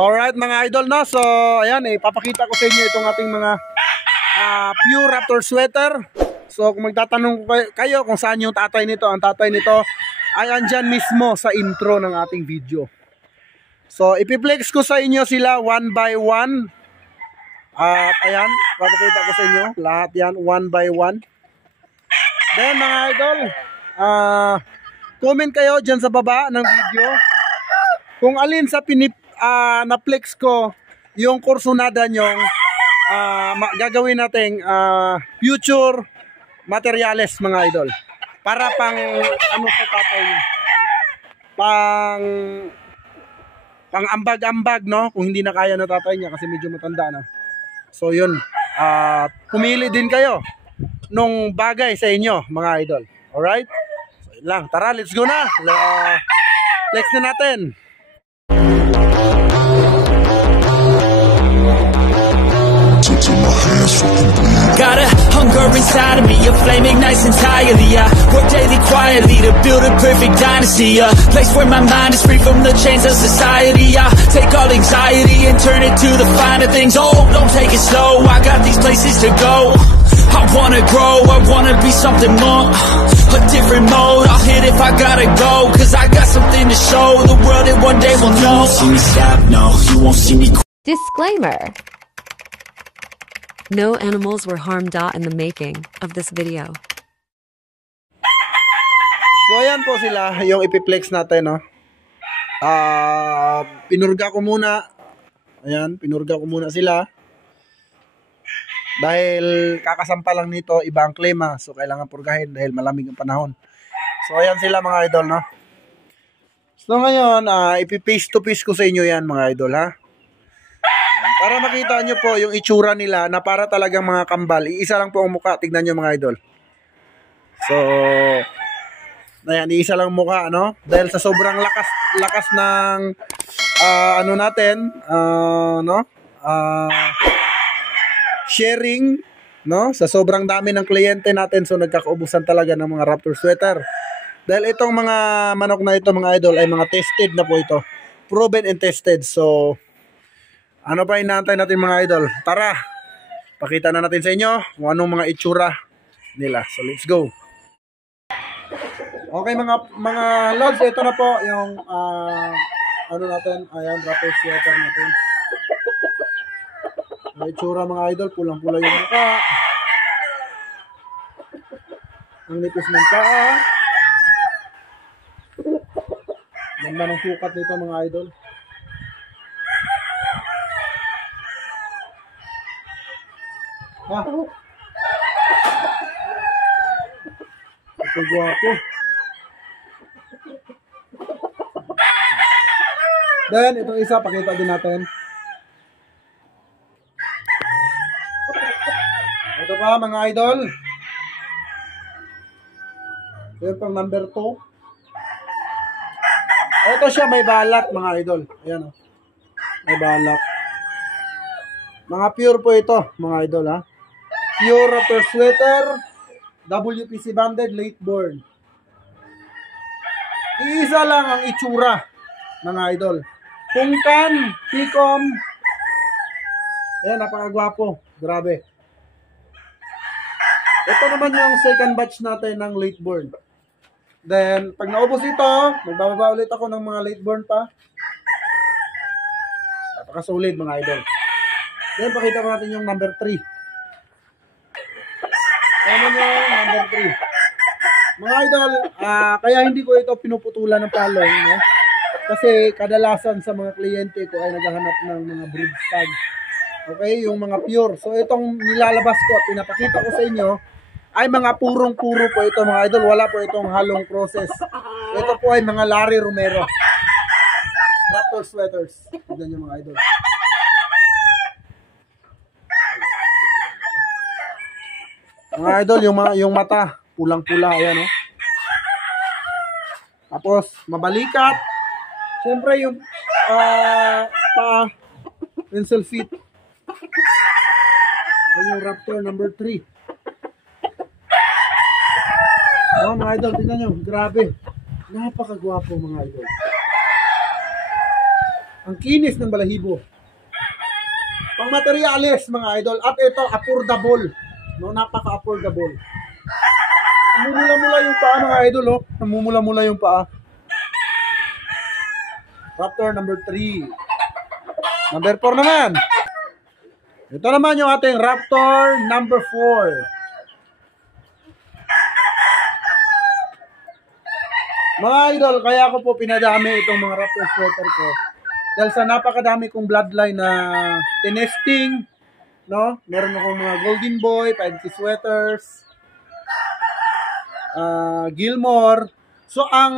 Alright mga idol, no? So ayan, ipapakita ko sa inyo itong ating mga pure Raptor sweater. So kung magtatanong kayo kung saan yung tatay nito, ang tatay nito ay andyan mismo sa intro ng ating video. So ipiplex ko sa inyo sila one by one. At ayan, papakita ko sa inyo lahat yan one by one. Then mga idol, comment kayo dyan sa baba ng video kung alin sa na-flex ko yung kursunada nyong gagawin nating future materials mga idol. Para pang ano sa tatay nyo, pang ambag-ambag, no? Kung hindi na kaya na tatay niya kasi medyo matanda na. So yun, pumili din kayo nung bagay sa inyo mga idol. Alright? So yun lang, tara, let's go na. Flex na natin. Got a hunger inside of me, a flame ignites entirely. I work daily quietly to build a perfect dynasty, a place where my mind is free from the chains of society. I take all anxiety and turn it to the finer things. Oh, don't take it slow, I got these places to go. I wanna grow, I wanna be something more, a different mode. I'll hit if I gotta go, cause I got something to show the world that one day will know. You won't see me stop, no, you won't see me. Disclaimer. No animals were harmed in the making of this video. So ayan po sila, yung ipiplex natin, no? Pinurga ko muna. Ayan, pinurga ko muna sila. Dahil kakasampa lang nito, iba ang klima. So kailangan purgahin dahil malamig ang panahon. So ayan sila mga idol, no? So ngayon, ipi-face to face ko sa inyo yan mga idol, ha? Para makita nyo po yung itsura nila na para talagang mga kambal. Iisa lang po ang mukha. Tignan nyo mga idol. So, ayan, iisa lang mukha, no? Dahil sa sobrang lakas ng ano natin, no? Sharing, no? Sa sobrang dami ng kliyente natin, so nagkakaubusan talaga ng mga Raptor sweater. Dahil itong mga manok na ito, mga idol, ay mga tested na po ito. Proven and tested. So, ano pa inaantay natin mga idol? Tara, pakita na natin sa inyo kung anong mga itsura nila. So let's go. Okay mga lods, ito na po yung ano natin, ayan, Raptor sweater natin. May itsura mga idol, pulang-pula yung mukha. Ang nipis ng paa. Ganda ng sukat nito mga idol. Ito guwapo. Then, itong isa, pakita din natin. Ito pa, mga idol. Ito pang number 2. Ito siya, may balat, mga idol. Ayan, oh. May balat. Mga pure po ito, mga idol, ha. Pure Raptor sweater, WPC banded, late born. Iisa lang ang itsura, mga idol. Pungkan, pikom. Ayan, napakagwapo. Grabe. Ito naman yung second batch natin ng late born. Then, pag naubos ito, magbababa ulit ako ng mga late born pa. Napakasolid, mga idol. Then, pakita ko natin yung number 3. Ano nyo, number 3. Mga idol, kaya hindi ko ito pinuputulan ng palong, no? Kasi kadalasan sa mga kliyente ko ay naghahanap ng mga breed stag. Okay, yung mga pure. So itong nilalabas ko at pinapakita ko sa inyo ay mga purong-puro po ito mga idol. Wala po itong halong process. Ito po ay mga Larry Romero Raptor sweaters. Tignan nyo mga idol. Mga idol, yung mata, pulang-pula, ayan, oh. Tapos, mabalikat. Siyempre, yung pencil fit. Ayan yung Raptor number 3. Oh, mga idol, tingnan nyo, grabe. Napakagwapo, mga idol. Ang kinis ng balahibo. Pang materials mga idol. At ito, affordable. No, napaka-affordable. Namumula-mula yung paa mga idol. Oh. Namumula-mula yung paa. Raptor number 3. Number 4 naman. Ito naman yung ating Raptor number 4. Mga idol, kaya ko po pinadami itong mga Raptor sweater ko. Dahil sa napakadami kong bloodline na tinesting, no? Meron akong mga Golden Boy, 5K sweaters, Gilmore. So, ang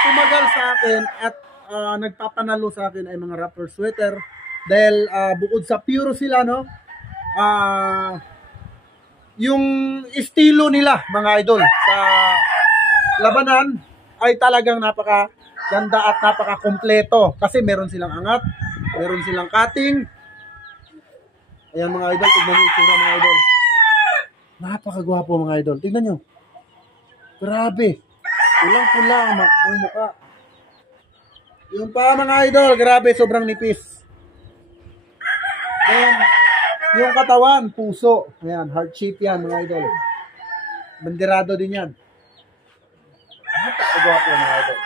tumagal sa akin at nagpapanalo sa akin ay mga Raptor sweater. Dahil bukod sa pure sila, no? Yung estilo nila, mga idol, sa labanan ay talagang napakaganda at napakakompleto kasi meron silang angat, meron silang cutting. Ayan mga idol, tignan niyo itsura mga idol. Napakagwapo mga idol, tignan niyo. Grabe, pulang-pula ang mukha. Yung pa mga idol, grabe, sobrang nipis. Then, yung katawan, puso. Ayan, heart shape yan mga idol. Banderado din yan. Napakagwapo mga idol.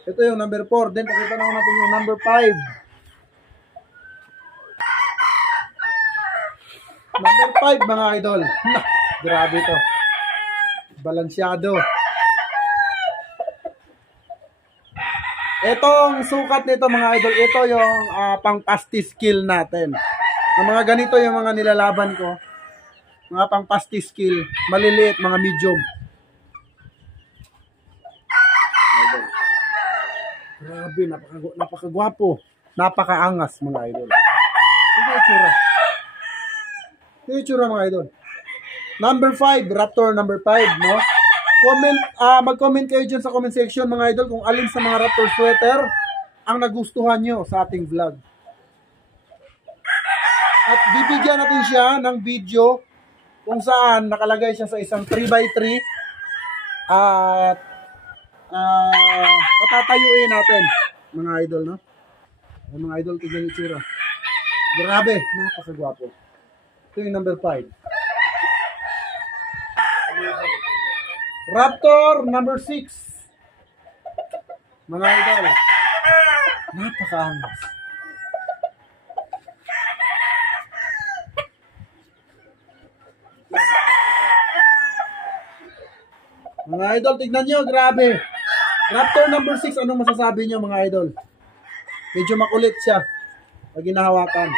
Ito yung number 4. Then pakita na natin yung number 5. Number 5 mga idol. Grabe to. Balansyado. Itong sukat nito mga idol, ito yung pang pasty skill natin. Ang mga ganito yung mga nilalaban ko. Mga pang pasty skill, maliliit, mga medium. Grabe, napakagwapo. Napakaangas mga idol. Ito itsura. Ito itsura mga idol. Number 5, Raptor number 5, no? Mag-comment kayo dyan sa comment section mga idol kung alin sa mga Raptor sweater ang nagustuhan nyo sa ating vlog. At bibigyan natin siya ng video kung saan nakalagay siya sa isang 3x3 at patatayuin natin mga idol, no? Mga idol, tignan yung itsura. Grabe, napakagwapo. Ito yung number 5. Raptor number 6. Mga idol, napakaangas. Mga idol, tignan nyo, grabe. Raptor number 6, anong masasabi nyo mga idol? Medyo makulit siya pag hinahawakan.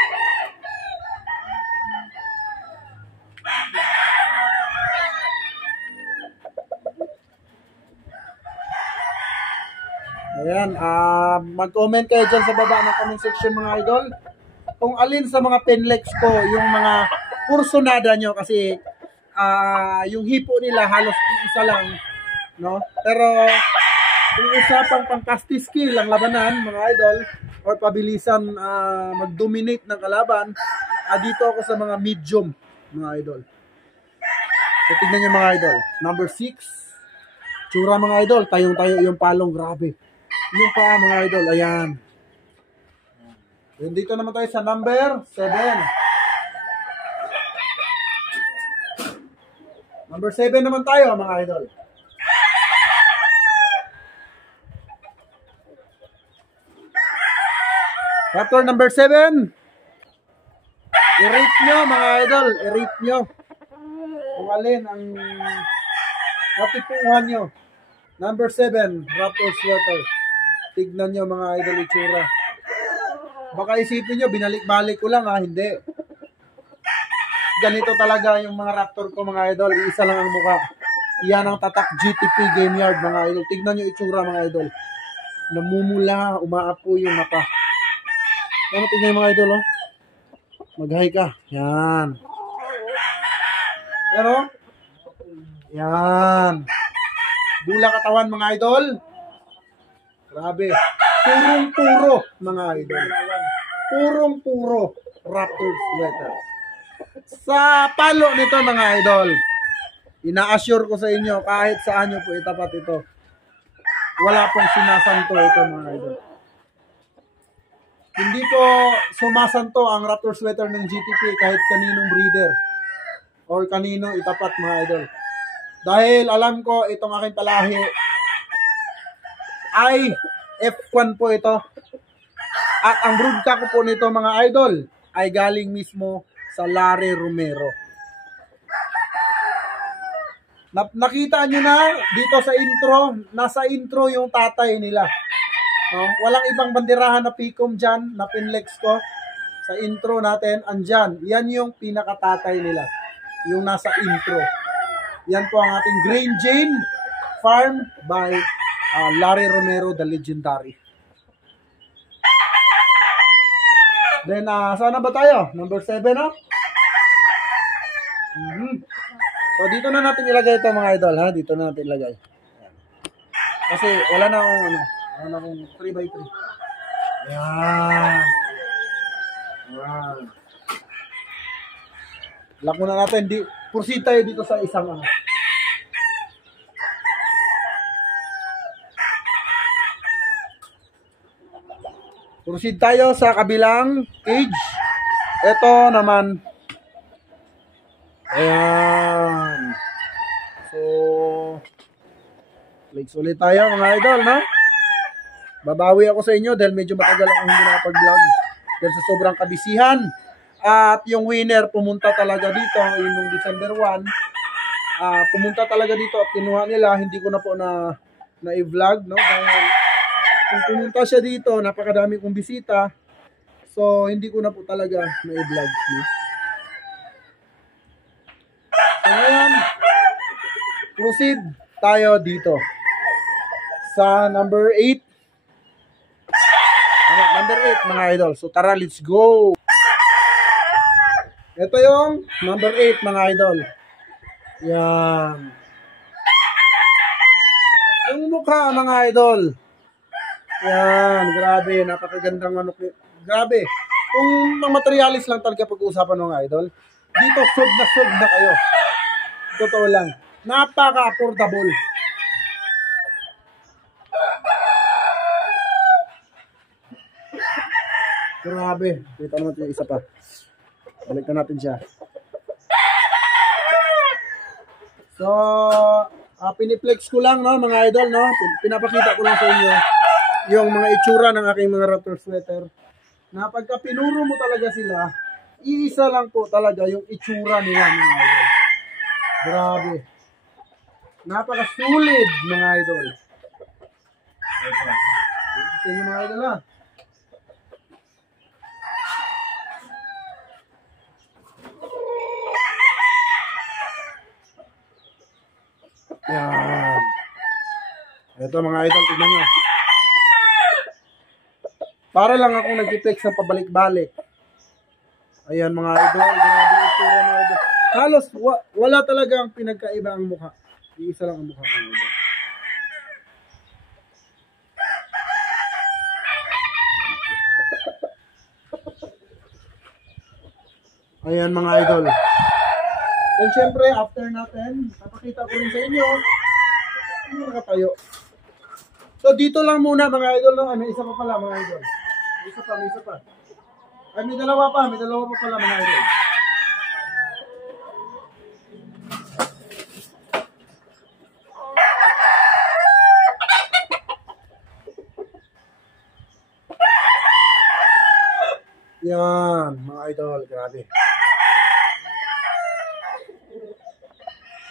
Ayan, mag-comment kayo dyan sa baba ng comment section mga idol kung alin sa mga penlex ko yung mga kursunada nyo kasi yung hipo nila halos isa lang, no? Pero kung usapang pang-pasty skill ang labanan mga idol or pabilisan mag-dominate ng kalaban, dito ako sa mga medium mga idol. So tignan nyo mga idol, number 6 tsura mga idol, tayong-tayo yung palong, grabe yung pa mga idol, ayan. And dito naman tayo sa number 7. Number 7 naman tayo mga idol. Raptor number 7. I-rate nyo mga idol, i-rate nyo kung alin ang matipuhan nyo. Number 7, Raptor sweater. Tignan nyo mga idol itsura. Baka isipin nyo, binalik-balik ko lang hindi. Ganito talaga yung mga Raptor ko mga idol. Isa lang ang mukha. Yan ang tatak GTP Game Yard mga idol. Tignan nyo itsura mga idol. Namumula, umaapo yung mata. Ano tignan yung mga idol oh? Mag-hi ka. Yan. Yan oh. Yan. Bula katawan mga idol. Grabe. Purong-puro mga idol. Purong-puro Raptor sweater. Sa palo nito mga idol, ina-assure ko sa inyo kahit saan nyo po itapat ito, wala pong sinasanto ito mga idol. Hindi po sumasanto ang Raptor sweater ng GTP kahit kaninong breeder or kanino itapat mga idol. Dahil alam ko itong aking palahi ay F1 po ito. At ang broodcock ko po nito mga idol ay galing mismo sa Larry Romero. Nakita nyo na dito sa intro, nasa intro yung tatay nila. Walang ibang banderahan na Picom dyan, na pinlex ko sa intro natin, andyan. Yan yung pinakatatay nila, yung nasa intro. Yan po ang ating Grain Jane Farm by Larry Romero, the legendary. Then, saan na ba tayo? Number 7, no? So, dito na natin ilagay ito mga idol, ha? Dito na natin ilagay. Ayan. Kasi, wala na akong 3x3. Ayan. Ayan. Lock muna natin. Proceed tayo dito sa isang ano. Proceed tayo sa kabilang cage. Ito naman. Ayan. So, flex ulit tayo mga idol, no? Babawi ako sa inyo dahil medyo matagal akong hindi nakapag-vlog. Dahil sa sobrang kabisihan. At yung winner pumunta talaga dito, yung December 1. Pumunta talaga dito at kinuha nila. Hindi ko na po na-i-vlog, no? Dahil kung pumunta siya dito, napakadami kong bisita. So, hindi ko na po talaga na-i-vlog, no? So, ngayon, proceed tayo dito sa number 8. Number 8 mga idol. So tara, let's go. Ito yung number 8 mga idol. Yan. Yung mukha mga idol. Yan, grabe. Napakagandang manok. Grabe. Kung mga materialis lang talaga pag-uusapan mga idol, dito sod na kayo. Totoo lang. Napaka-affordable. Grabe. Kita naman yung isa pa. Balik na natin siya. So, piniplex ko lang, no, mga idol, no? Pinapakita ko lang sa inyo yung mga itsura ng aking mga Raptor sweater. Na pagka pinuro mo talaga sila, iisa lang po talaga yung itsura nila, mga idol. Grabe. Napaka-solid, mga idol. Ito. Ito yung mga idol, ha? Yan. Ito mga idol, tignan nyo. Para lang akong nag-flex ng pabalik-balik. Ayan mga idol, grabe itsura mga idol. Halos wala talaga ang pinagkaiba ang mukha. Iisa lang ang mukha mga idol. Ayan mga idol. And syempre, after natin, papakita ko rin sa inyo yung nakatayo. So, dito lang muna mga idol. No? May isa pa pala mga idol. May isa pa. Ay, may dalawa pa pala mga idol. Yan, mga idol. Grabe.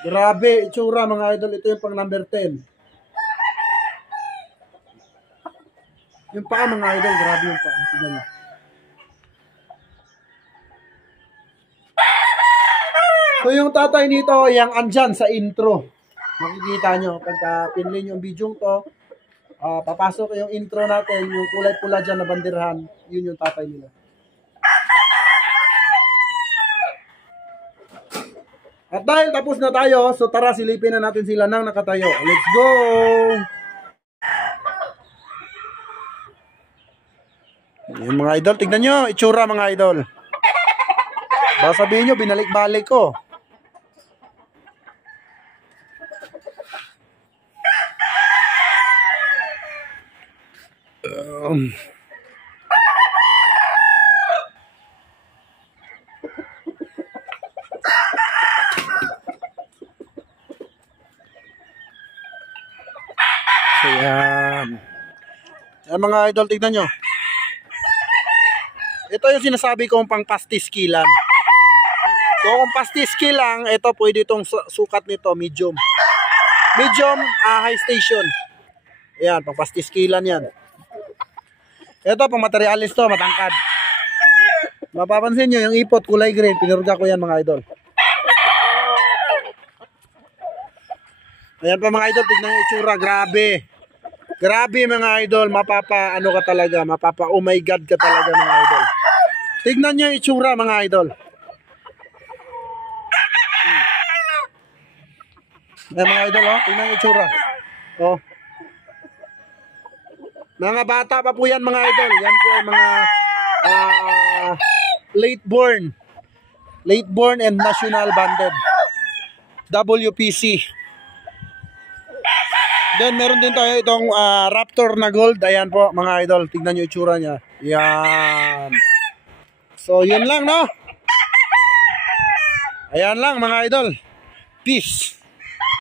Grabe, itsura mga idol. Ito yung pang number 10. Yung paa mga idol, grabe yung paa. Tignan nyo. So yung tatay nito, yung andyan sa intro. Makikita nyo, pagka pinlay nyo yung video to, papasok yung intro natin, yung kulay pula dyan na banderahan, yun yung tatay nila. At dahil tapos na tayo, so tara silipin na natin sila nang nakatayo. Let's go! Yung mga idol, tignan nyo, itsura mga idol. Baka sabihin nyo, binalik-balik ko. Yan mga idol, tignan nyo. Ito yung sinasabi kong pang pastiski lang. So kung pastiski lang, ito pwede itong sukat nito, medium. Medium, high station. Ayan, pang pastiski lang yan. Ito, pang materialis to, matangkad. Mapapansin nyo, yung ipot, kulay green, pinurga ko yan mga idol. Ayan pa mga idol, tignan yung itsura, grabe. Grabe mga idol, mapapa ano ka talaga, mapapa oh my god ka talaga mga idol. Tignan nyo yung itsura mga idol. Ayan mga idol, oh, tignan yung itsura. Oh. Mga bata pa po yan mga idol. Yan po ay mga late born and national banded. WPC. Then meron din tayo itong Raptor na gold. Ayan po mga idol. Tignan nyo yung itsura niya. Yan. So yun lang no. Ayan lang mga idol. Peace.